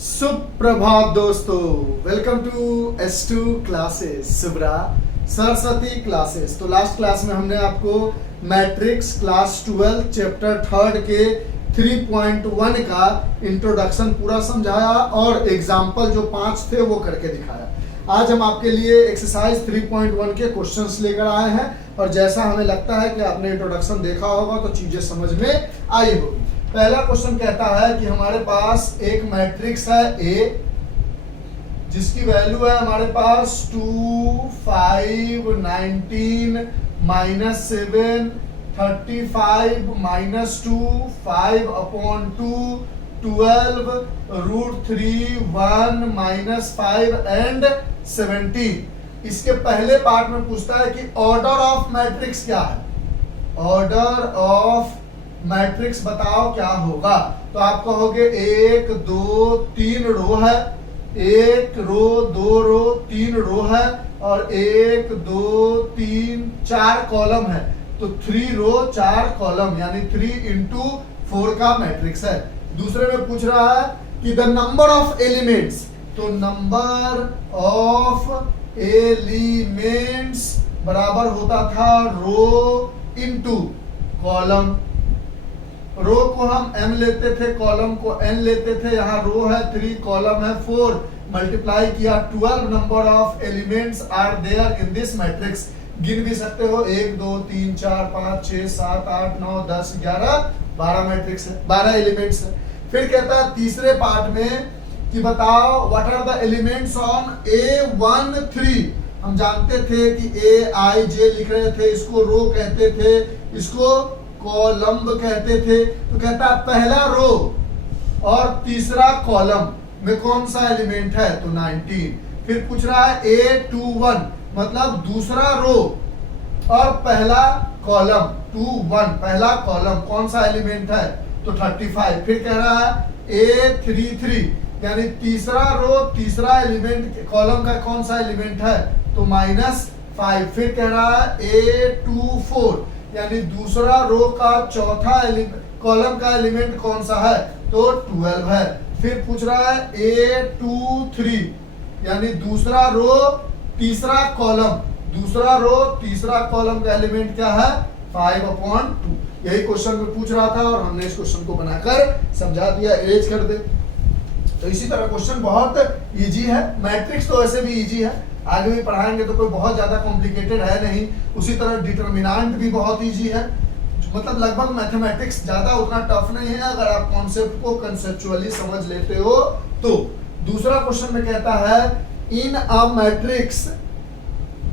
सुप्रभात दोस्तों, welcome to S2 classes Subra Saraswati classes. तो लास्ट क्लास में हमने आपको मैट्रिक्स क्लास 12 चैप्टर 3 के 3.1 का इंट्रोडक्शन पूरा समझाया और एग्जाम्पल जो 5 थे वो करके दिखाया। आज हम आपके लिए एक्सरसाइज 3.1 के क्वेश्चंस लेकर आए हैं और जैसा हमें लगता है कि आपने इंट्रोडक्शन देखा होगा तो चीजें समझ में आई होगी। पहला क्वेश्चन कहता है कि हमारे पास एक मैट्रिक्स है A जिसकी वैल्यू है हमारे पास 2 5 19 -7 35 -2 5/2 12 √3 1 -5 एंड 17। इसके पहले पार्ट में पूछता है कि ऑर्डर ऑफ मैट्रिक्स क्या है। ऑर्डर ऑफ मैट्रिक्स बताओ क्या होगा। तो आप कहोगे 1 2 3 रो है, 1 रो 2 रो 3 रो है और 1 2 3 4 कॉलम है। तो 3 रो 4 कॉलम यानी 3 into 4 का मैट्रिक्स है। दूसरे में पूछ रहा है कि द नंबर ऑफ एलिमेंट्स, तो नंबर ऑफ एलिमेंट्स बराबर होता था रो इंटू कॉलम। रो को हम m लेते थे, कॉलम को n लेते थे। यहाँ रो है 3, कॉलम है 4, मल्टीप्लाई किया 12 number of elements are there in this matrix. गिन भी सकते हो 1 2 3 4 5 6 7 8 9 10 11 12 मैट्रिक्स है, 12 एलिमेंट्स है। फिर कहता है तीसरे पार्ट में कि बताओ what are the elements on A13। हम जानते थे कि AIJ लिख रहे थे, इसको रो कहते थे, इसको कॉलम कहते थे। तो कहता है पहला रो और तीसरा कॉलम में कौन सा एलिमेंट है, तो 19। फिर पूछ रहा है A21 मतलब दूसरा रो और पहला कॉलम 21, पहला कॉलम कौन सा एलिमेंट है, तो 35। फिर कह रहा है A33 यानी तीसरा रो तीसरा एलिमेंट कॉलम का कौन सा एलिमेंट है, तो -5। फिर कह रहा है A24 यानी दूसरा रो का चौथा कॉलम का एलिमेंट कौन सा है, तो 12 है। फिर पूछ रहा है A23 यानी दूसरा रो तीसरा कॉलम, दूसरा रो तीसरा कॉलम का एलिमेंट क्या है, 5/2। यही क्वेश्चन में पूछ रहा था और हमने इस क्वेश्चन को बनाकर समझा दिया। इरेज कर दे। तो इसी तरह क्वेश्चन बहुत इजी है। मैट्रिक्स तो ऐसे भी इजी है, आगे भी पढ़ाएंगे तो कोई बहुत ज्यादा कॉम्प्लिकेटेड है नहीं। उसी तरह डिटरमिनेंट भी बहुत इजी है, मतलब लगभग मैथमेटिक्स ज्यादा उतना टफ नहीं है अगर आप कॉन्सेप्ट को कंसेप्चुअली समझ लेते हो तो। दूसरा क्वेश्चन में कहता है इन अ मैट्रिक्स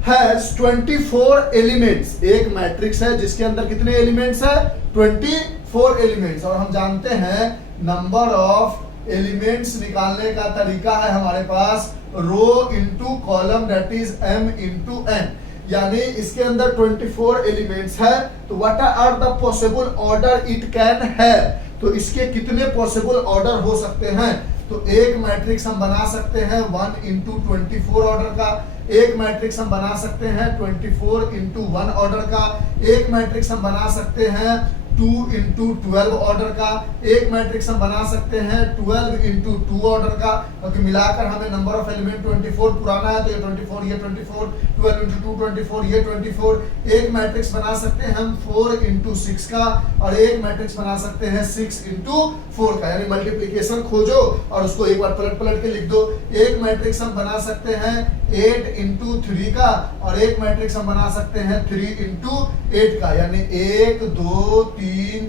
हैज 24 एलिमेंट्स। एक मैट्रिक्स है जिसके अंदर कितने एलिमेंट्स है, 24 एलिमेंट्स। और हम जानते हैं नंबर ऑफ एलिमेंट्स निकालने का तरीका है हमारे पास row into column that is m into n। यानी इसके अंदर 24 एलिमेंट्स है तो what are the possible order it can है। तो इसके कितने पॉसिबल ऑर्डर हो सकते हैं, तो एक मैट्रिक्स हम बना सकते हैं 1 into 24 ऑर्डर का, एक मैट्रिक्स हम बना सकते हैं 24 into 1 ऑर्डर का, एक मैट्रिक्स हम बना सकते हैं 2 into 12 ऑर्डर का, एक मैट्रिक्स हम बना सकते हैं 12 into 2 ऑर्डर का, क्योंकि मिलाकर हमें नंबर ऑफ एलिमेंट 24 पुराना है तो ये 24 ये 24 12 into 2 24 ये 24। एक मैट्रिक्स बना सकते हैं हम 4 into 6 का और एक मैट्रिक्स बना सकते हैं 6 into 4 का, यानी मल्टीप्लिकेशन खोजो और उसको एक बार पलट पलट के लिख दो। एक मैट्रिक्स हम बना सकते हैं 8 into 3 का और एक मैट्रिक्स हम बना सकते हैं 3 into 8 का, यानी 1 2 3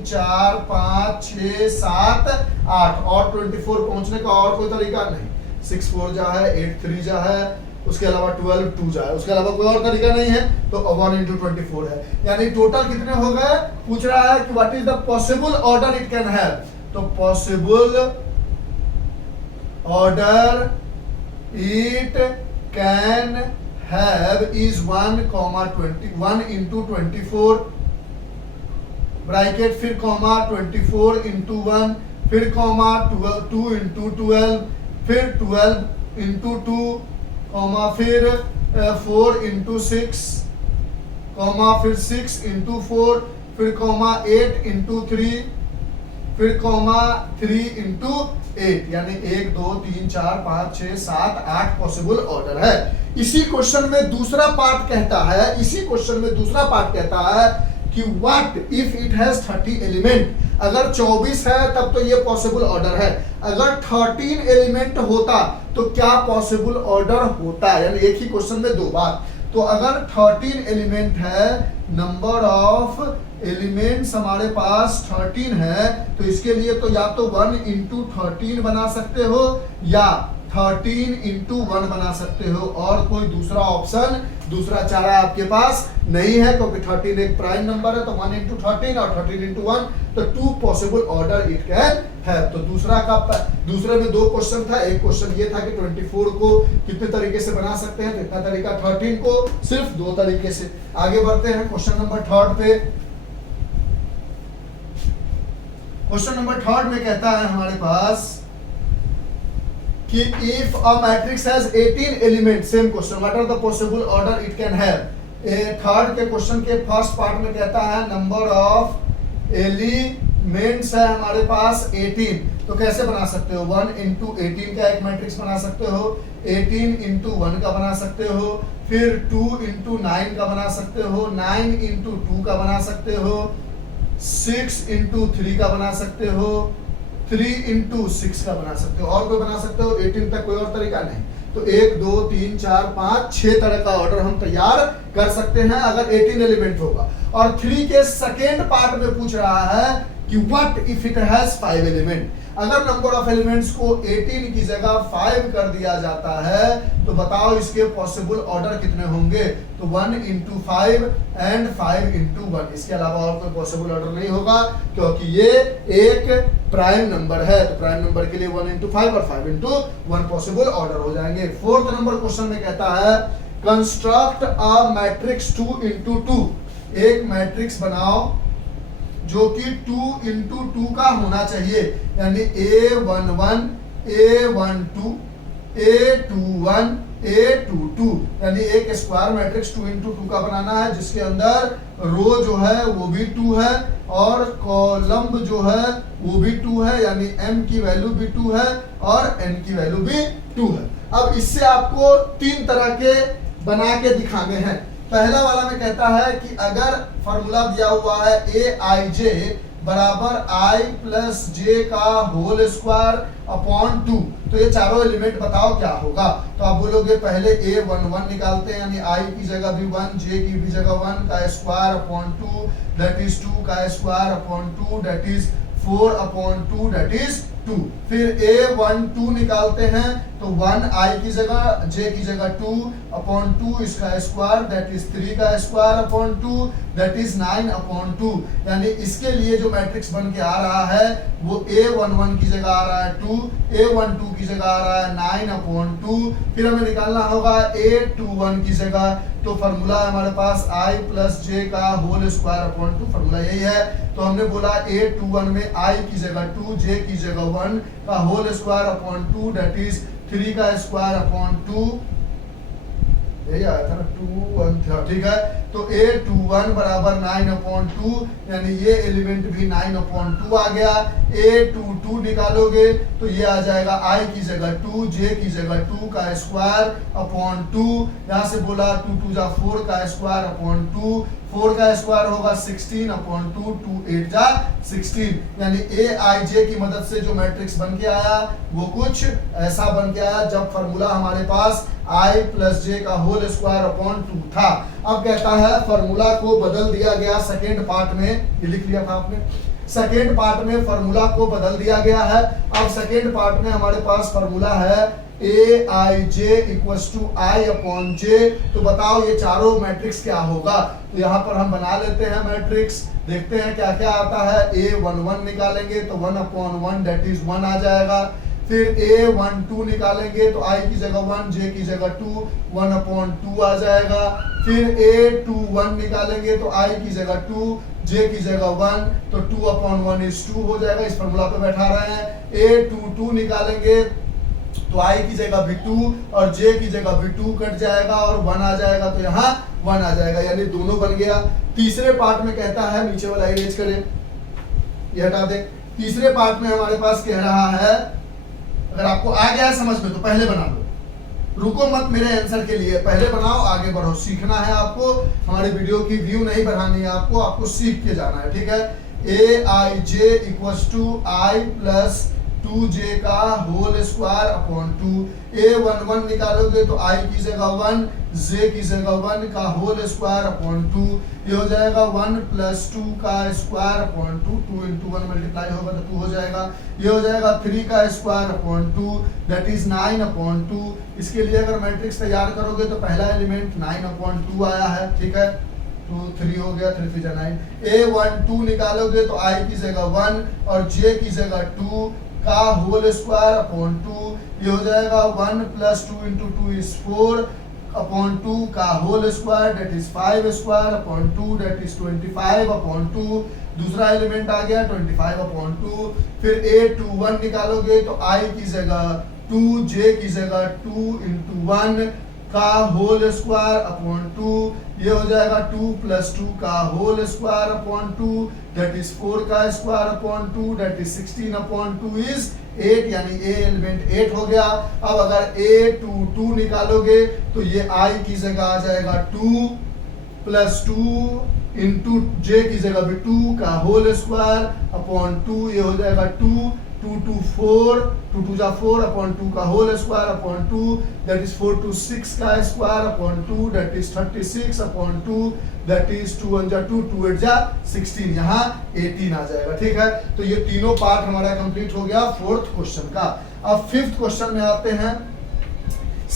4 5 6 7 8 और 24 पहुंचने का और कोई तरीका नहीं। 6 4 जा है, 8 3 जा है, उसके अलावा 12 2 जा है, उसके अलावा कोई और तरीका नहीं है। तो 1 into 24 है, यानी टोटल कितने हो गए। पूछ रहा है कि what is the possible order it can have. तो possible order it can have is 1 into 24 bracket, फिर कॉमा 24 into 1, फिर कॉमा 2 into 12, फिर 12 into 2, कॉमा फिर 4 into 6, कॉमा फिर 6 into 4, फिर कॉमा 8 into 3, फिर कॉमा 3 इंटू 8, यानी 1 2 3 4 5 6 7 8 पॉसिबल ऑर्डर है। इसी क्वेश्चन में दूसरा पार्ट कहता है कि what if it has 30 element. अगर 24 है तब तो ये पॉसिबल ऑर्डर है, अगर 13 एलिमेंट होता तो क्या पॉसिबल ऑर्डर होता, यानी एक ही क्वेश्चन में दो बार। तो अगर 13 एलिमेंट है, नंबर ऑफ एलिमेंट्स हमारे पास 13 है, तो इसके लिए तो या तो 1 इंटू 13 बना सकते हो या 13 इंटू 1 बना सकते हो, और कोई दूसरा ऑप्शन, दूसरा चारा आपके पास नहीं है, क्योंकि 13 एक प्राइम नंबर है। तो 1 इंटू 13 और 13 इंटू 1, तो 2 पॉसिबल ऑर्डर इट कैन है। तो दूसरे में दो क्वेश्चन था। एक क्वेश्चन ये था कि 24 को कितने तरीके से बना सकते हैं, तो इतना तरीका, 13 को सिर्फ 2 तरीके से। आगे बढ़ते हैं क्वेश्चन नंबर 3 पे। क्वेश्चन नंबर 3 में कहता है हमारे पास कि if a matrix has 18 element, same question, what are the possible order it can have. Third के क्वेश्चन के फर्स्ट पार्ट में कहता है नंबर ऑफ एलिमेंट्स है हमारे पास 18, तो कैसे बना सकते हो, 1 इंटू 18 का एक मैट्रिक्स बना सकते हो, 18 इंटू 1 का बना सकते हो, फिर 2 इंटू 9 का बना सकते हो, 9 इंटू 2 का बना सकते हो, 6 इंटू 3 का बना सकते हो, 3 इंटू 6 का बना सकते हो, और कोई बना सकते हो 18 तक, कोई और तरीका नहीं। तो 1 2 3 4 5 6 तरह का ऑर्डर हम तैयार कर सकते हैं अगर 18 एलिमेंट होगा। और 3 के सेकेंड पार्ट में पूछ रहा है कि what if it has 5 element. अगर नंबर ऑफ एलिमेंट्स को 18 की जगह 5 कर दिया जाता है, तो बताओ इसके पॉसिबल ऑर्डर कितने होंगे। तो 1 इंटू 5 एंड 5 इंटू 1, इसके अलावा और कोई पॉसिबल ऑर्डर नहीं होगा, क्योंकि ये एक प्राइम नंबर है। तो प्राइम नंबर के लिए 1 इंटू 5 और 5 इंटू 1 पॉसिबल ऑर्डर हो जाएंगे। 4th नंबर क्वेश्चन में कहता है कंस्ट्रक्ट अ मैट्रिक्स 2 इंटू 2, एक मैट्रिक्स बनाओ जो कि 2 इंटू 2 का होना चाहिए, यानी A11 A12 A21 A22, यानी एक स्क्वायर मैट्रिक्स 2 इंटू 2 का बनाना है, जिसके अंदर रो जो है वो भी 2 है और कॉलम जो है वो भी 2 है, यानी m की वैल्यू भी 2 है और n की वैल्यू भी 2 है। अब इससे आपको 3 तरह के बना के दिखाने हैं। पहला वाला में कहता है कि अगर फॉर्मूला दिया हुआ है aij बराबर i प्लस j का होल स्क्वायर अपॉन 2, तो ये चारों एलिमेंट बताओ क्या होगा। तो आप बोलोगे पहले a11 निकालते हैं, यानी i की जगह भी 1, j की भी जगह 1 का स्क्वायर अपॉन 2 दैट इज 2 का square upon 2 that is 4 upon 2 that is 2। फिर a12 निकालते हैं, तो 1 i की जगह j की जगह 2 अपॉन 2 इसका स्क्वायर दैट इज 3 का square upon 2 that is 9 upon 2, यानी इसके लिए जो मैट्रिक्स बन के आ रहा है वो a11 की जगह आ रहा है 2, a12 की जगह आ रहा है 9 अपॉन 2। फिर हमें निकालना होगा a21 की जगह, तो फॉर्मूला हमारे पास i प्लस j का होल स्क्वायर अपॉन 2, फॉर्मूला यही है। तो हमने बोला a21 में i की जगह 2, j की जगह 1 का whole square upon 2 that is 3 का स्क्वायर अपॉन 2, यही आया था ना 2 1 था, ठीक है। तो a21 बराबर 9 अपॉन 2, यानी ये एलिमेंट भी 9 अपॉन 2 आ गया। a22 निकालोगे तो ये आ जाएगा i की जगह 2, j की जगह 2 का स्क्वायर अपॉन 2, यहाँ से बोला 2 2 जा 4 का स्क्वायर अपॉन 2, 4 का स्क्वायर होगा 16 अपॉन 2, 2 8 जा 16, यानी aij की मदद से जो मैट्रिक्स बन के आया वो कुछ ऐसा बन के आया जब फॉर्मूला हमारे पास i प्लस j का होल स्क्वायर अपॉन 2 था। अब कहता है फॉर्मूला को बदल दिया गया सेकेंड पार्ट में, ये लिख लिया था आपने, सेकेंड पार्ट में फॉर्मूला को बदल दिया गया है। अब सेकेंड पार्ट में हमारे पास फॉर्मूला है aij equals to i upon j, तो बताओ ये चारों मैट्रिक्स क्या होगा। तो यहाँ पर हम बना लेते हैं मैट्रिक्स, देखते हैं क्या क्या आता है। a11 निकालेंगे तो 1 अपॉन 1 दैट इज 1 आ जाएगा। फिर a12 निकालेंगे तो i की जगह 1, j की जगह 2, 1 अपॉन 2 आ जाएगा। फिर a21 निकालेंगे तो i की जगह 2, j की जगह 1, तो 2 अपॉन 1 इज 2 हो जाएगा। इस फॉर्मूला पे बैठा रहे हैं। a22 निकालेंगे तो i की जगह भी 2 और j की जगह भी 2 कट जाएगा और 1 आ जाएगा, तो यहाँ 1 आ जाएगा, यानी दोनों बन गया। तीसरे पार्ट में कहता है, नीचे वाला इरेज करें, ये हटा दे। तीसरे पार्ट में हमारे पास कह रहा है, अगर आपको आ गया है समझ में तो पहले बना लो, रुको मत मेरे आंसर के लिए, पहले बनाओ आगे बढ़ो। सीखना है आपको, हमारी वीडियो की व्यू नहीं बढ़ानी है आपको सीख के जाना है, ठीक है। A I J equals to I plus 2j का होल स्क्वायर अपॉन 2। A11 निकालोगे तो i की जगह 1, j की जगह 1 का होल स्क्वायर अपॉन 2, ये हो जाएगा 1 प्लस 2 का स्क्वायर अपॉन 2, 2 इंटू 1 मल्टीप्लाई होगा तो 2 हो जाएगा, ये हो जाएगा 3 का square upon 2 that is 9 upon 2। इसके लिए अगर मैट्रिक्स तैयार करोगे तो पहला एलिमेंट 9 अपॉन 2 आया है, ठीक है, 2 3 हो गया, 3 3 9। A12 निकालोगे तो i की जगह 1 और j की जगह 2 का होल स्क्वायर अपॉन 2, ये हो जाएगा 1 प्लस 2 इंटू 2 इज 4 अपॉन 2 का whole square that is 5 square upon 2 that is 25 upon 2। दूसरा एलिमेंट आ गया 25 अपॉन 2। फिर A21 निकालोगे तो i की जगह 2, j की जगह 2 इंटू 1 का होल स्क्वायर अपॉन 2, ये हो जाएगा 2 प्लस 2 का whole square upon 2 that is 4 का square upon 2 that is 16 upon 2 is 8, यानी ए एलिमेंट 8 हो गया। अब अगर A22 निकालोगे तो ये i की जगह आ जाएगा 2 प्लस 2 इंटू j की जगह भी 2 का होल स्क्वायर अपॉन 2, ये हो जाएगा 2 2 2 4 2 2 जा 4 अपॉन 2 का whole square upon 2 that is 4 2 6 का square upon 2 that is 36 upon 2 that is 2 1 जा 2 2 8 जा 16, यहाँ 18 आ जाएगा, ठीक है। तो ये तीनों पार्ट हमारा कंप्लीट हो गया फोर्थ क्वेश्चन का। अब फिफ्थ क्वेश्चन में आते हैं।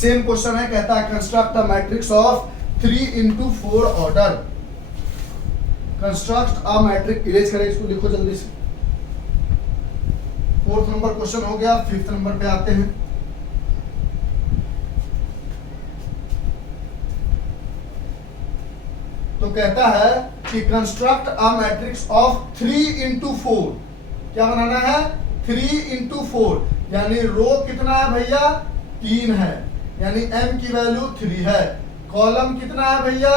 सेम क्वेश्चन है, कहता है construct a matrix of 3 into 4 order. Construct a matrix, erase करें इसको, लिखो जल्दी से। फोर्थ नंबर क्वेश्चन हो गया। फिफ्थ नंबर पे आते हैं। तो कहता है कि construct a matrix of 3 into 4। क्या बनाना है? 3 into 4, यानी रो कितना है भैया? 3 है, यानी m की वैल्यू 3 है। कॉलम कितना है भैया?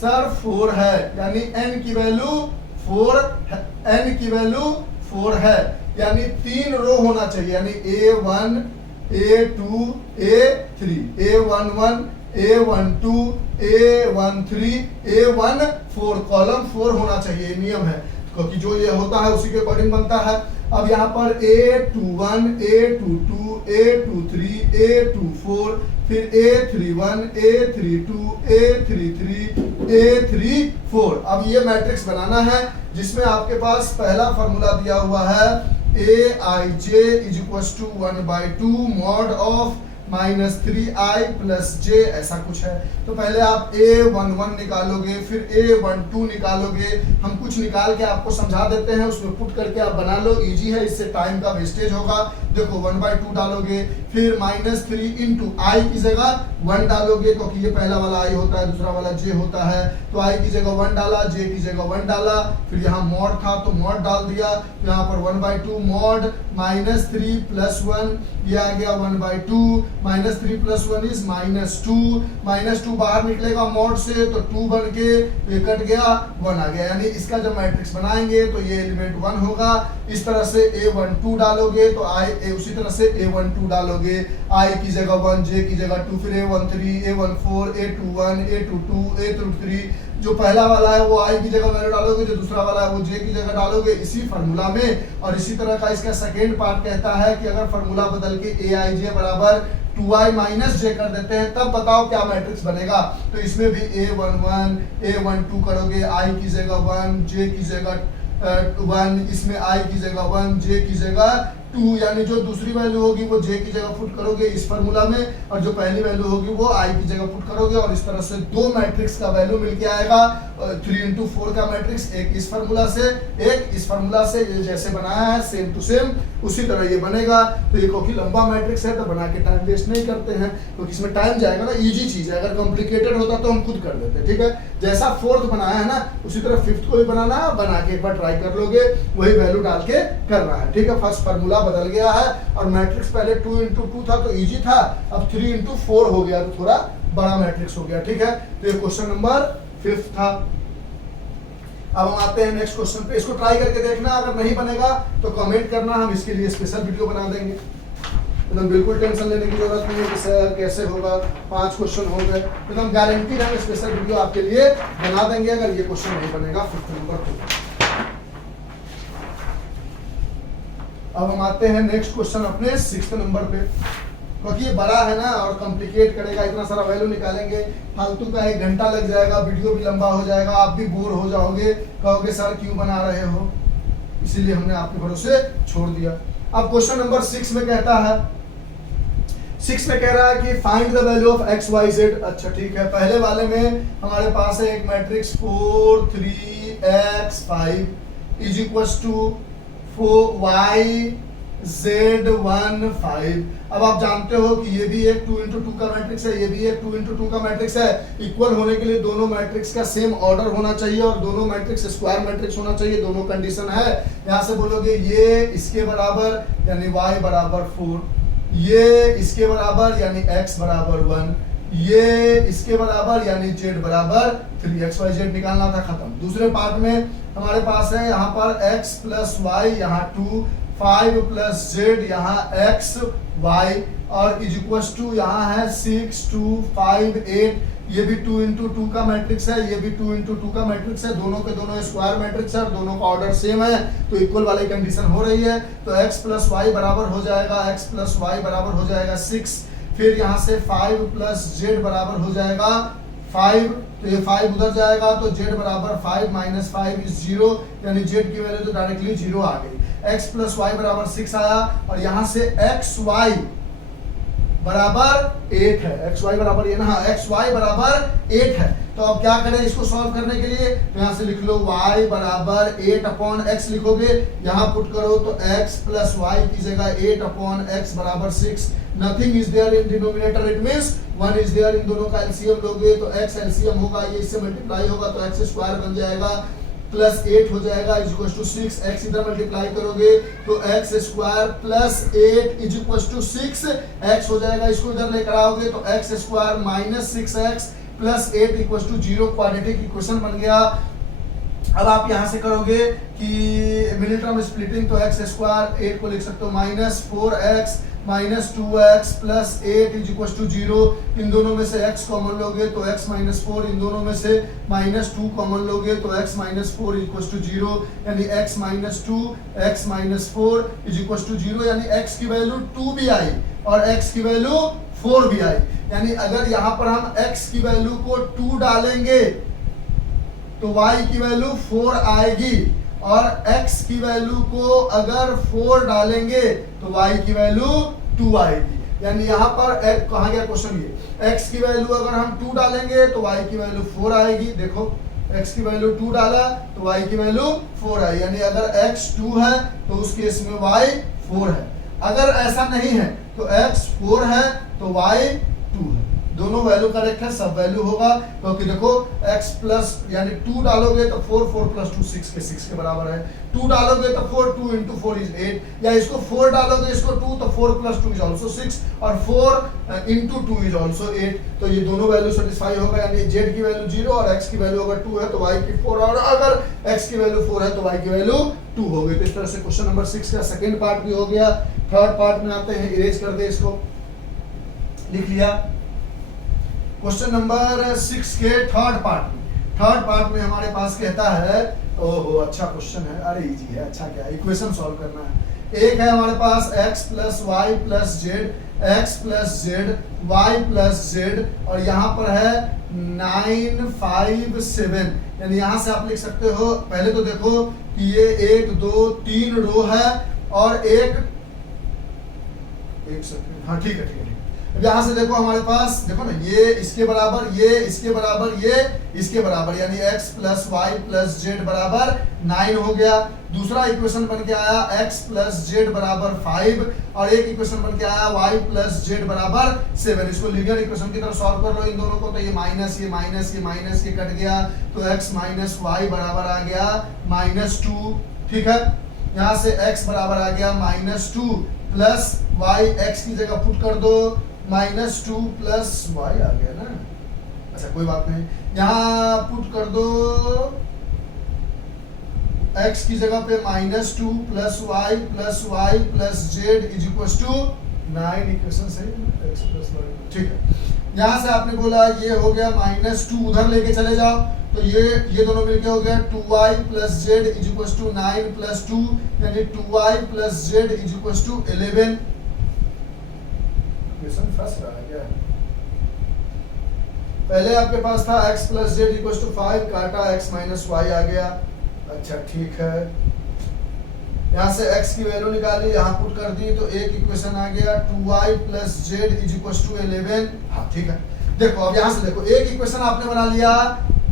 सर 4 है, यानी n की वैल्यू 4 है, n की वैल्यू 4 है, यानी 3 रो होना चाहिए, यानी A1 A2 A3 A11 A12 A13 A14, column 4 होना चाहिए, नियम है, क्योंकि जो ये होता है उसी के अकॉर्डिंग बनता है। अब यहाँ पर A21 A22 A23 A24, फिर A31 A32 A33 A34। अब ये मैट्रिक्स बनाना है जिसमें आपके पास पहला फॉर्मूला दिया हुआ है Aij is equal to 1/2 mod of -3i + j, ऐसा कुछ है। तो पहले आप A11 निकालोगे, फिर A12 निकालोगे। हम कुछ निकाल के आपको समझा देते हैं, उसमें पुट करके आप बना लो, इजी है, इससे टाइम का वेस्टेज होगा। देखो 1/2 डालोगे, फिर -3 इंटू i की जगह 1 डालोगे, क्योंकि ये पहला वाला i होता है, दूसरा वाला j होता है, तो i की जगह 1 डाला, j की जगह 1 डाला, फिर यहाँ मॉड था तो मॉड डाल दिया, यहाँ पर 1/2 मॉड -3 + 1, ये आ गया 1/2, -3 + 1 इज -2, -2 बाहर निकलेगा मॉड से तो 2 बन के ये कट गया, 1 आ गया, यानी इसका जब मैट्रिक्स बनाएंगे तो ये एलिमेंट 1 होगा। इस तरह से A12 डालोगे तो उसी तरह से A12 डालोगे, i की जगह 1, j की जगह 2, फिर A13 A14 A21 A22 A23, जो पहला वाला है वो i की जगह वैल्यू डालोगे, जो दूसरा वाला है वो j की जगह डालोगे, इसी फार्मूला में। और इसी तरह का इसका सेकेंड पार्ट कहता है कि अगर फार्मूला बदल के Aij बराबर 2i - j कर देते हैं, तब बताओ क्या मैट्रिक्स बनेगा। तो इसमें भी A11 A12 करोगे, i की जगह 1 j की जगह 1, इसमें i की जगह 1 j की जगह 2, यानी जो दूसरी वैल्यू होगी वो j की जगह पुट करोगे इस फार्मूला में, और जो पहली वैल्यू होगी वो i की जगह पुट करोगे, और इस तरह से दो मैट्रिक्स का वैल्यू मिलके आएगा। 3 into 4 का मैट्रिक्स, एक इस फार्मूला से एक इस फार्मूला से, ये जैसे बनाया है सेम टू सेम उसी तरह ये बनेगा। तो ये क्योंकि लंबा मैट्रिक्स है तो बना के टाइम वेस्ट नहीं करते हैं, क्योंकि इसमें टाइम जाएगा ना, इजी चीज है। अगर कॉम्प्लिकेटेड होता तो हम खुद कर लेते, ठीक है। जैसा फोर्थ बनाया है ना, उसी तरह फिफ्थ को भी बनाना है, बना के एक बार ट्राई कर लोगे, वही वैल्यू डाल के करना है, ठीक है। फर्स्ट फार्मूला बदल गया है, और मैट्रिक्स पहले 2 into 2 था तो इजी था, अब 3 into 4 हो गया तो थोड़ा बड़ा मैट्रिक्स हो गया, ठीक है। तो ये क्वेश्चन नंबर 5 था। अब हम आते हैं नेक्स्ट क्वेश्चन पे। इसको ट्राई करके देखना, अगर नहीं बनेगा तो कमेंट करना, हम इसके लिए स्पेशल वीडियो बना देंगे। एकदम बिल्कुल टेंशन लेने की जरूरत नहीं है कि सर कैसे होगा, 5 क्वेश्चन हो गए, एकदम गारंटी है, स्पेशल वीडियो आपके लिए बना देंगे अगर ये क्वेश्चन नहीं बनेगा 5th नंबर पे। अब हम आते हैं नेक्स्ट क्वेश्चन अपने 6th नंबर पे, क्योंकि ये बड़ा है ना और कॉम्प्लिकेट करेगा, इतना सारा वैल्यू निकालेंगे, फालतू का 1 घंटा लग जाएगा, वीडियो भी लंबा हो जाएगा, आप भी बोर हो जाओगे, कहोगे सर क्यों बना रहे हो, इसीलिए हमने आपके भरोसे छोड़ दिया। अब क्वेश्चन नंबर 6 में कहता है, 6 में कह रहा है कि find the value of X Y Z. अच्छा ठीक है, पहले वाले में हमारे पास है एक matrix 4 3 x 5 is equal to 4 y z 1 5। अब आप जानते हो कि ये भी एक 2 into 2 का मैट्रिक्स है, ये भी एक 2 into 2 का मैट्रिक्स है। इक्वल होने के लिए दोनों मैट्रिक्स का सेम ऑर्डर होना चाहिए और दोनों मैट्रिक्स स्क्वायर मैट्रिक्स होना चाहिए, दोनों कंडीशन है। यहाँ से बोलोगे ये इसके बराबर यानी y बराबर 4, ये इसके बराबर यानी x बराबर 1, ये इसके बराबर यानी z बराबर 3, x y z निकालना था, खत्म। दूसरे पार्ट में हमारे पास है यहाँ पर x प्लस वाई, यहाँ 2, 5 प्लस z, यहाँ x y, और इज इक्वल टू यहाँ है 6 2 5 8। ये भी 2 into 2 का मैट्रिक्स है, ये भी 2 into 2 का मैट्रिक्स है, दोनों के दोनों स्क्वायर मैट्रिक्स है और दोनों का ऑर्डर सेम है, तो इक्वल वाली कंडीशन हो रही है। तो x प्लस वाई बराबर हो जाएगा, x प्लस वाई बराबर हो जाएगा 6, फिर यहाँ से 5 प्लस z बराबर हो जाएगा 5, तो ये 5 उधर जाएगा तो z बराबर 5 माइनस 5 इज 0, यानी z की वैल्यू तो डायरेक्टली 0 आ गई। x प्लस वाई बराबर 6 आया और यहाँ से x y बराबर 8 है, x y बराबर ये ना, x y बराबर 8 है। तो अब क्या करें इसको सॉल्व करने के लिए, तो यहाँ से लिख लो y बराबर 8 अपॉन x लिखोगे, यहाँ पुट करो तो x प्लस y की जगह 8 अपॉन x बराबर 6, nothing is there in denominator, it means 1 is there, इन दोनों का एलसीएम लोगे तो x एलसीएम होगा, ये इससे मल्टीप्लाई होगा तो x स्क्वायर बन जाएगा, प्लस 8 हो जाएगा इज इक्वल टू 6, x इधर मल्टीप्लाई करोगे तो x square plus 8 is equal to 6, x हो जाएगा, इसको इधर लेकर आओगे तो x square minus 6x plus 8 equal to 0, quadratic equation बन गया। अब आप यहां से करोगे कि मिडिल टर्म स्प्लिटिंग, तो x स्क्वायर 8 को लिख सकते हो minus 4x minus 2x plus 8 is equal to 0, इन दोनों में से x कॉमन लोगे तो x माइनस 4, इन दोनों में से माइनस 2 कॉमन लोगे तो x minus 4 is equal to 0, यानी x minus 2 x minus 4 is equal to 0, यानी x की वैल्यू 2 भी आई और x की वैल्यू 4 भी आई। यानी अगर यहाँ पर हम x की वैल्यू को 2 डालेंगे तो y की वैल्यू 4 आएगी, और x की वैल्यू को अगर 4 डालेंगे तो y की वैल्यू 2 आएगी। यानी यहाँ पर कहाँ गया क्वेश्चन, ये x की वैल्यू अगर हम 2 डालेंगे तो y की वैल्यू 4 आएगी। देखो x की वैल्यू 2 डाला तो y की वैल्यू 4 आई, यानी अगर x 2 है तो उस केस में y 4 है, अगर ऐसा नहीं है तो x 4 है तो y 2 है। दोनों वैल्यू करेक्ट है, सब वैल्यू होगा, क्योंकि देखो x प्लस यानी 2 डालोगे तो 4 4 प्लस 2 6 के बराबर है, 2 डालोगे तो 4 2 into 4 इज 8, या इसको 4 डालोगे इसको 2 तो 4 प्लस 2 इज ऑल्सो 6 और 4 into 2 इज ऑल्सो 8, तो ये दोनों वैल्यू सेटिस्फाई होगा, यानी z की वैल्यू 0 और x की वैल्यू अगर 2 है तो y की 4, और अगर x की वैल्यू 4 है तो y की वैल्यू 2 हो गई। तो इस तरह से क्वेश्चन नंबर 6 का सेकेंड पार्ट भी हो गया। थर्ड पार्ट में आते हैं, इरेज कर दे इसको, लिख लिया। क्वेश्चन नंबर 6 के थर्ड पार्ट में हमारे पास कहता है, ओहो अच्छा क्वेश्चन है, अरे इजी है, अच्छा क्या है, इक्वेशन सॉल्व करना है। एक है हमारे पास x plus Y plus Z, x plus Z Y plus Z, और यहाँ पर है 9 5 7, यानी यहाँ से आप लिख सकते हो, पहले तो देखो कि ये 1 2 3 रो है और एक सेकंड, हाँ ठीक है। अब यहाँ से देखो हमारे पास, देखो ना, ये इसके बराबर, ये इसके बराबर, ये इसके बराबर, यानी x plus Y plus Z बराबर 9 हो गया। दूसरा इक्वेशन बन के आया x प्लस जेड बराबर 5, और एक इक्वेशन बन के आया y प्लस जेड बराबर 7। इसको लीनियर इक्वेशन की तरफ सॉल्व कर लो इन दोनों को, तो ये माइनस ये माइनस ये माइनस ये कट गया, तो x माइनस वाई बराबर आ गया -2, ठीक है। यहाँ से x बराबर आ गया -2 प्लस y, x की जगह पुट कर दो -2 प्लस y आ गया ना, अच्छा कोई बात नहीं, यहाँ पुट कर दो x की जगह पे -2 plus y plus z is equal to 9, equation सही है, x प्लस y, ठीक है। यहाँ से आपने बोला ये हो गया -2, उधर लेके चले जाओ तो ये दोनों मिलके हो गया 2y plus z is equal to 9 plus 2, यानी 2y plus z is equal to 11। Equation फंस रहा है क्या? पहले आपके पास था x plus z equal to 5, काटा x माइनस y आ गया। अच्छा ठीक है, यहाँ से x की वैल्यू निकाली, यहाँ पुट कर दी तो एक इक्वेशन आ गया 2y plus z is equal to 11। हाँ ठीक है, देखो अब यहाँ से देखो एक इक्वेशन आपने बना लिया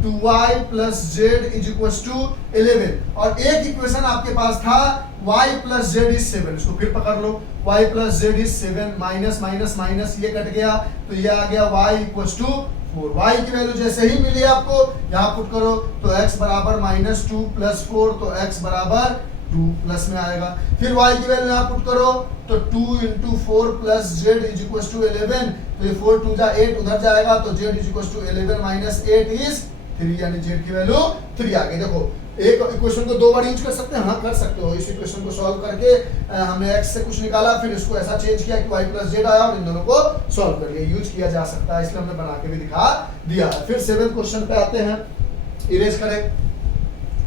2y plus z is equal to 11, और एक इक्वेशन आपके पास था y प्लस z इज 7। इसको फिर पकड़ लो, y plus z is 7, minus minus minus ये कट गया तो ये आ गया y इक्वल टू 4। y की वैल्यू जैसे ही मिली आपको यहाँ पुट करो तो x बराबर -2 प्लस 4, तो x बराबर 2 प्लस में आएगा। फिर y की वैल्यू यहाँ पुट करो तो 2 into 4 plus z is equal to 11, तो ये 4 2 जा 8 उधर जाएगा तो z is equal to 11 minus 8 is 3, यानी z की वैल्यू 3 आ गई। देखो एक इक्वेशन को दो बार यूज कर सकते हैं, हाँ कर सकते हो। इस इक्वेशन को सॉल्व करके हमने x से कुछ निकाला, फिर इसको ऐसा चेंज किया कि y प्लस z आया और इन दोनों को सॉल्व कर लिया, यूज किया जा सकता है, इसलिए हमने बना के भी दिखा दिया। फिर 7th क्वेश्चन पे आते हैं, इरेज करें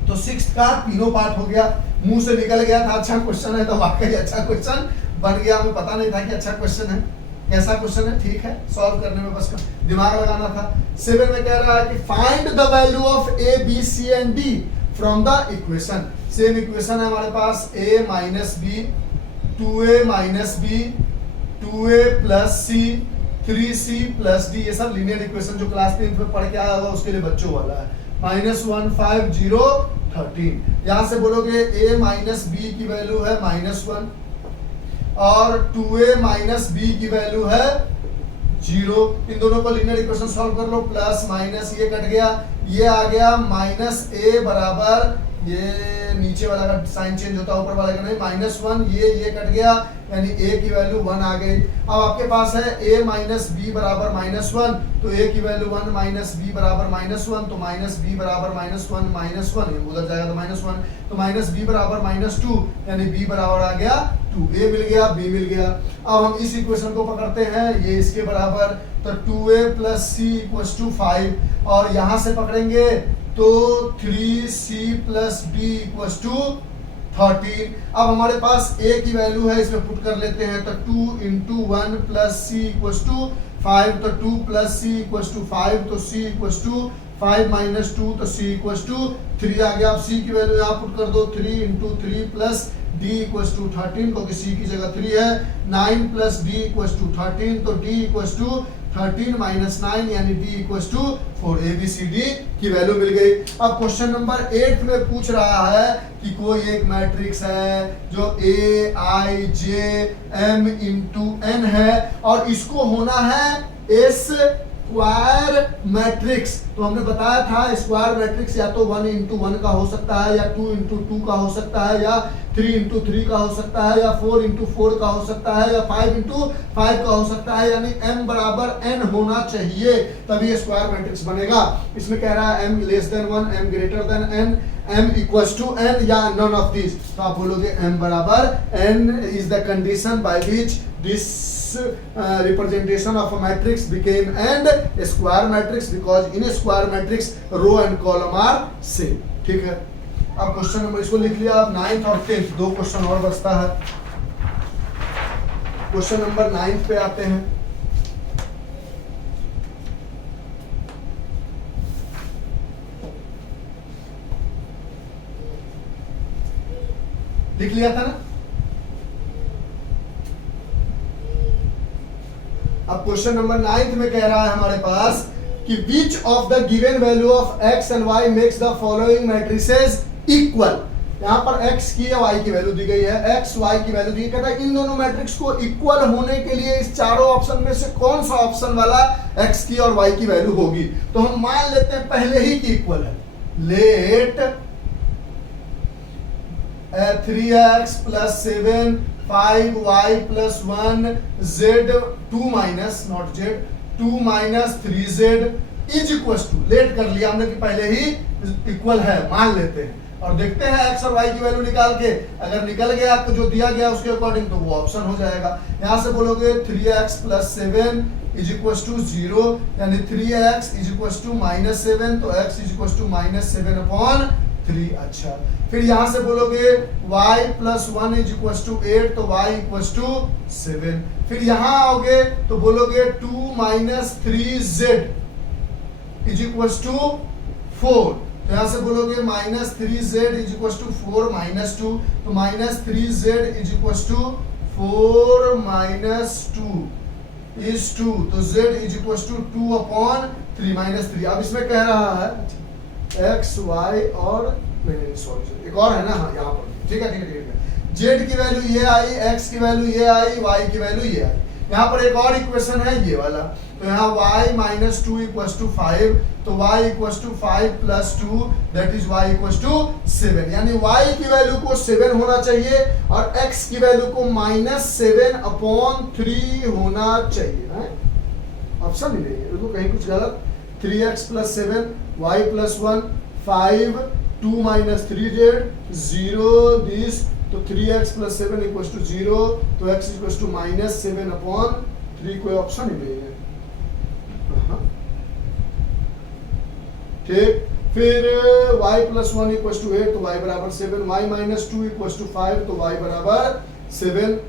तो 6th का तीनों पार्ट हो गया, मुंह से निकल गया था अच्छा क्वेश्चन है, तो वाकई अच्छा क्वेश्चन बन गया। हमें पता नहीं था कि अच्छा क्वेश्चन है, कैसा क्वेश्चन है, ठीक है, सॉल्व करने में बस दिमाग लगाना था। 7 में कह रहा है कि find the value of a b c and d from the equation. Same equation है हमारे पास a minus B, 2a minus B, 2a plus C, 3c plus d, ये सब लीनियर इक्वेशन जो क्लास 10 में पढ़ के आया होगा उसके लिए बच्चों वाला है। -1 5 0 13, यहाँ से बोलोगे a माइनस बी की वैल्यू है -1 और 2a माइनस बी की वैल्यू है 0। इन दोनों को लीनियर इक्वेशन सॉल्व कर लो, प्लस माइनस ये कट गया, ये आ गया -a बराबर, ये नीचे वाला का साइन चेंज होता है, ऊपर वाले का नहीं, -1, ये कट गया, यानी a की वैल्यू 1 आ गई। अब आपके पास है a माइनस बी बराबर -1, तो a की वैल्यू 1 माइनस बी बराबर -1, तो माइनस बी बराबर -1, उधर जाएगा तो -1, तो माइनस बी बराबर -2, यानी b बराबर आ गया 2, a मिल गया, b मिल गया। अब हम इस इक्वेशन को पकड़ते हैं, ये इसके बराबर, तो 2a plus c equal to 5, और यहाँ से पकड़ेंगे तो 3c plus d equal to 13। अब हमारे पास a की वैल्यू है, इसमें पुट कर लेते हैं, तो 2 into 1 plus C equal to 5, तो 2 प्लस सी इक्वल टू 5, तो c इक्वल टू 5 माइनस 2, तो c इक्वल टू 3 आ गया। अब c की वैल्यू यहाँ पुट कर दो, 3 into 3 plus d equal to 13, क्योंकि c की जगह 3 है, 9 प्लस d इक्वल टू 13, तो d इक्वल टू 13 माइनस 9, यानी d इक्वल टू 4, ABCD की वैल्यू मिल गई। अब क्वेश्चन नंबर 8 में पूछ रहा है कि कोई एक मैट्रिक्स है जो A I J M into n है और इसको होना है स्क्वायर मैट्रिक्स। तो हमने बताया था स्क्वायर मैट्रिक्स या तो 1 इंटू 1 का हो सकता है, या 2 इंटू 2 का हो सकता है, या 3 इंटू 3 का हो सकता है, या 4 इंटू 4 का हो सकता है, या 5 इंटू 5 का हो सकता है, यानी m बराबर n होना चाहिए तभी स्क्वायर मैट्रिक्स बनेगा। इसमें कह रहा है m less than 1, m greater than n, m equals to n या नन ऑफ दिस। तो आप बोलोगे m बराबर n is the condition by which this representation of a matrix became and a square matrix, because in a square matrix row and column are same। ठीक है, अब question number इसको लिख लिया। अब 9th और 10th दो क्वेश्चन और बचता है। क्वेश्चन नंबर 9th पे आते हैं। लिख लिया था ना। अब क्वेश्चन नंबर 9th में कह रहा है हमारे पास कि which of the given value of x and y makes the following matrices equal। यहाँ पर x की या y की वैल्यू दी गई है, x y की वैल्यू दी गई। कहता है इन दोनों मैट्रिक्स को इक्वल होने के लिए इस चारों ऑप्शन में से कौन सा ऑप्शन वाला x की और y की वैल्यू होगी। तो हम मान लेते हैं पहले ही की इक्वल है। Let 3x plus 7 5y plus 1 z 2 minus not z 2 minus 3z is equal to, let कर लिया हमने कि पहले ही इक्वल है, मान लेते हैं। और देखते हैं x और y की वैल्यू निकाल के, अगर निकल गया आपको जो दिया गया उसके अकॉर्डिंग तो वो ऑप्शन हो जाएगा। यहाँ से बोलोगे 3x + 7 = 0, यानी 3x = -7, तो x = -7/3। अच्छा, फिर यहाँ से बोलोगे y + 1 = 8, तो y = 7। फिर यहाँ आओगे तो बोलोगे 2 - 3z = 4, तो यहाँ से बोलोगे -3z = 4 - 2, तो -3z = 4 - 2 is 2, तो z = 2/3 -3। अब इसमें कह रहा है x y और सॉरी एक और है ना, हाँ यहाँ पर ठीक है। z की वैल्यू ये आई, x की वैल्यू ये आई, y की वैल्यू ये आई। यहाँ पर एक और इक्वेशन है ये वाला, तो यहाँ y - 2 = 5, तो y = 5 + 2 दैट इज y = 7, यानी y की वैल्यू को 7 होना चाहिए और x की वैल्यू को -7/3 होना चाहिए। ऑप्शन ही नहीं है, देखो कहीं कुछ गलत। 3x + 7, y + 1, 5, 2 - 3z, 0 दिस, तो 3x + 7 = 0, तो x = -7/3, कोई ऑप्शन ही नहीं है। ठीक, फिर y + 1 = 8, तो y = 7, y - 2 = 5, तो y = 7,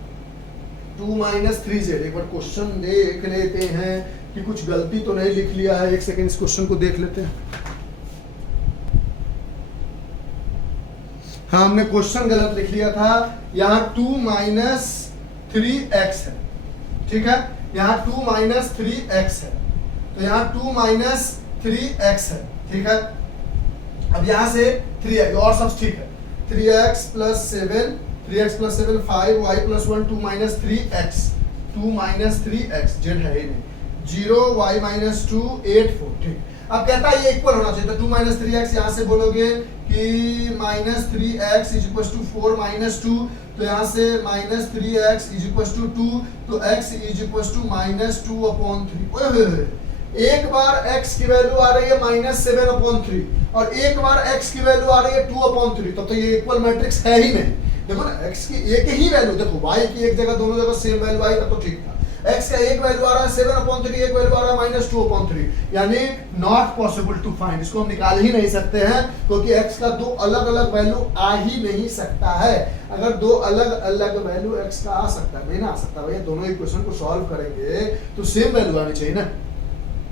2 - 3z। एक बार क्वेश्चन देख लेते हैं कि कुछ गलती तो नहीं लिख लिया है। एक सेकंड इस क्वेश्चन को देख लेते हैं। हाँ, हमने क्वेश्चन गलत लिख लिया था। यहाँ 2 - 3x है, ठीक है, यहाँ 2 - 3x है, तो यहाँ 2 - 3x है, ठीक है। अब यहाँ से 3x और सब ठीक है। 3x + 7, 5, y + 1, 2 - 3x, 2 - 3x, z है ही नहीं, 0, y - 2, 8, 4, ठीक। अब कहता है ये इक्वल होना चाहिए, तो 2 - 3x, यहाँ से बोलोगे कि -3x = 4 - 2, तो यहाँ से -3x = 2, तो x = -2/3। एक बार x की वैल्यू आ रही है -7/3 और एक बार x की वैल्यू आ रही है 2/3, तब तो ये इक्वल मैट्रिक्स है ही नहीं। देखो ना, x की एक ही वैल्यू, देखो y की एक जगह दोनों जगह सेम वैल्यू आई तब तो ठीक था। x का एक वैल्यू आ रहा है 7/3, एक वैल्यू आ रहा है -2/3, यानी नॉट पॉसिबल टू फाइंड। इसको हम निकाल ही नहीं सकते हैं क्योंकि x का दो अलग अलग वैल्यू आ ही नहीं सकता है। अगर दो अलग अलग वैल्यू x का आ सकता है, नहीं ना आ सकता भैया, दोनों इक्वेशन को सॉल्व करेंगे तो सेम वैल्यू आनी चाहिए ना।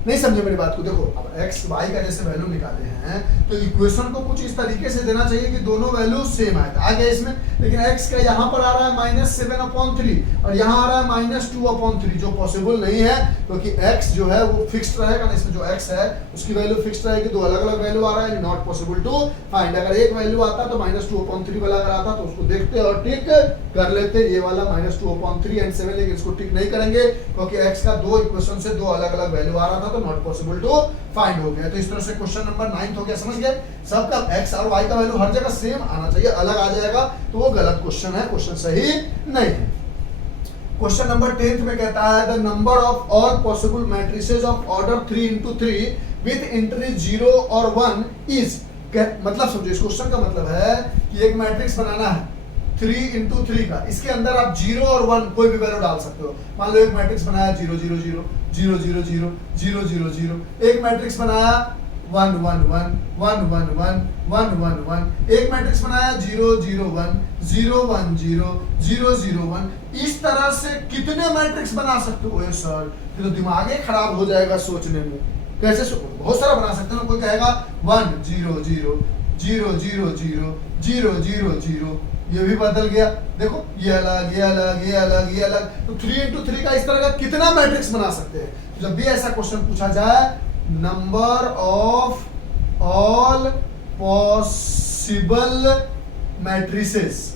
नहीं समझे मेरी बात को? देखो अब x y का जैसे वैल्यू निकाले हैं तो इक्वेशन को कुछ इस तरीके से देना चाहिए कि दोनों वैल्यू सेम आए, आ गया इसमें। लेकिन x का यहाँ पर आ रहा है -7/3 और यहाँ आ रहा है -2/3, जो पॉसिबल नहीं है क्योंकि x जो है वो फिक्स्ड रहेगा ना। इसमें जो x है उसकी वैल्यू फिक्स्ड रहेगी, दो अलग अलग वैल्यू आ रहा है, नॉट पॉसिबल टू फाइंड। अगर एक वैल्यू आता तो -2/3 वाला अगर आता तो उसको देखते और टिक कर लेते, ये वाला -2/3 एंड 7, लेकिन इसको टिक नहीं करेंगे क्योंकि x का दो इक्वेशन से दो अलग अलग वैल्यू आ रहा था, तो नॉट पॉसिबल टू फाइंड हो गया। तो इस तरह से क्वेश्चन नंबर 9 हो गया, समझ गए? सबका x और y का वैल्यू हर जगह सेम आना चाहिए, अलग आ जाएगा तो वो गलत क्वेश्चन है, क्वेश्चन सही नहीं है। क्वेश्चन नंबर 10 में कहता है the number of all possible matrices of order 3x3 with entry 0 और 1 इज, मतलब समझो इस क्वेश्चन का मतलब है कि एक मैट्रिक्स बनाना है 3x3 का, इसके अंदर आप 0 और 1 कोई भी वैल्यू डाल सकते हो। मान लो एक मैट्रिक्स बनाया 0 0 0 0 0 0 0 0 0, एक मैट्रिक्स बनाया 1 1 1 1 1 1 1 1 1, एक मैट्रिक्स बनाया 0 0 1 0 1 0 0 0 1। इस तरह से कितने मैट्रिक्स बना सकते हो सर? तो दिमाग ही खराब हो जाएगा सोचने में। कैसे बहुत सारा बना सकते हो। कोई कहेगा 1 0 0 0 0 0 0 0 0, ये भी बदल गया, देखो ये अलग ये अलग ये अलग ये अलग। तो 3x3 का इस तरह का कितना मैट्रिक्स बना सकते हैं? तो जब भी ऐसा क्वेश्चन पूछा जाए, number of all possible matrices,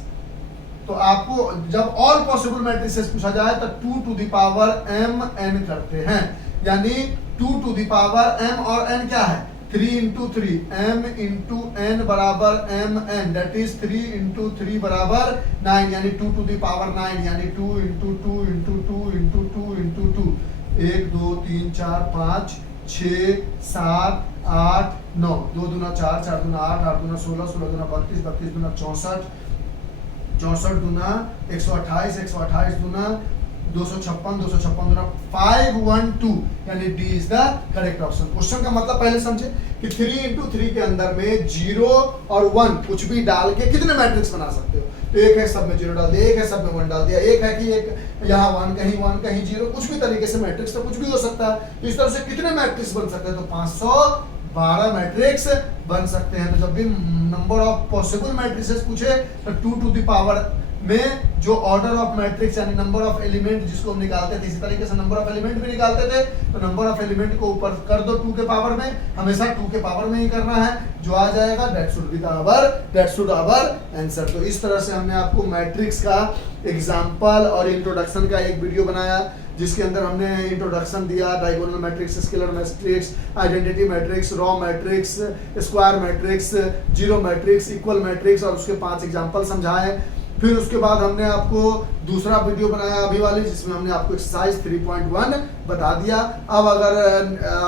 तो आपको जब ऑल पॉसिबल मैट्रिसेस पूछा जाए तो 2m करते हैं, यानी 2m और n क्या है? 3x3, m into n बराबर mn, that is 3x3 बराबर 9, यानी 2^9, यानी 2 into 2 into 2 into 2 into 2, 1 2 3 4 5 6 7, 8 9, 2 दूना 4, 4 दूना 8, 8 दूना 16, 16 दूना 32, 32 दूना 64, 64 दूना 128, 128 दूना 256, 256 दूना 512, यानी D is the correct option. Question का मतलब पहले समझे कि 3 इंटू 3 के अंदर में 0 और 1 कुछ भी डाल के कितने मैट्रिक्स बना सकते हो। तो एक है सब में 0 डाल दिया, एक है सब में 1 डाल दिया, एक है कि एक यहाँ 1 कहीं 0, कुछ भी तरीके से मैट्रिक्स तो कुछ भी हो सकता है। तो इस तरह से कितने मैट्रिक्स बन सकते हैं, तो 512 मैट्रिक्स बन सकते हैं। तो जब भी नंबर ऑफ पॉसिबल मैट्रिसेस पूछे तो 2 टू द पावर में जो ऑर्डर ऑफ मैट्रिक्स यानी नंबर ऑफ एलिमेंट जिसको हम निकालते थे, इसी तरीके से नंबर ऑफ एलिमेंट भी निकालते थे। तो नंबर ऑफ एलिमेंट को ऊपर कर दो 2 के पावर में, हमेशा 2 के पावर में ही करना है, जो आ जाएगा दैट शुड आवर आंसर। तो इस तरह से हमने आपको मैट्रिक्स का एग्जांपल और इंट्रोडक्शन का एक वीडियो बनाया, जिसके अंदर हमने इंट्रोडक्शन दिया, diagonal matrix, scalar matrix, identity matrix, raw matrix, square matrix, zero matrix, equal matrix और उसके 5 एग्जांपल समझाए। फिर उसके बाद हमने आपको दूसरा वीडियो बनाया अभी वाली, जिसमें हमने आपको एक्सरसाइज 3.1 बता दिया। अब अगर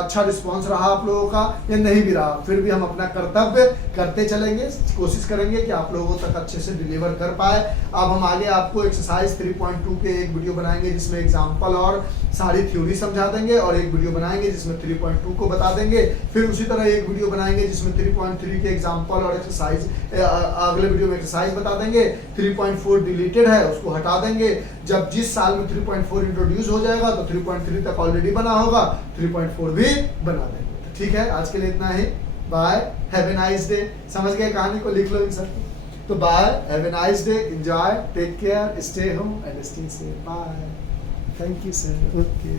अच्छा रिस्पांस रहा आप लोगों का या नहीं भी रहा, फिर भी हम अपना कर्तव्य करते चलेंगे, कोशिश करेंगे कि आप लोगों तक अच्छे से डिलीवर कर पाए। अब हम आगे आपको एक्सरसाइज 3.2 के एक वीडियो बनाएंगे, जिसमें एग्जाम्पल और सारी थ्योरी समझा देंगे, और एक वीडियो बनाएंगे जिसमें 3.2 को बता देंगे। फिर उसी तरह एक वीडियो बनाएंगे जिसमें 3.3 के एग्जाम्पल और एक्सरसाइज, अगले वीडियो में एक्सरसाइज बता देंगे। 3.4 डिलीटेड है, उसको हटा देंगे। जब जिस साल में 3.4 इंट्रोड्यूस हो जाएगा तो 3.3 तक ऑलरेडी बना होगा, 3.4 भी बना देंगे। ठीक है, आज के लिए इतना ही। Bye, have a nice day. समझ गए कहानी को, लिख लो इन सब। तो bye, have a nice day, enjoy, take care, stay home and stay safe. Bye, thank you sir. Okay.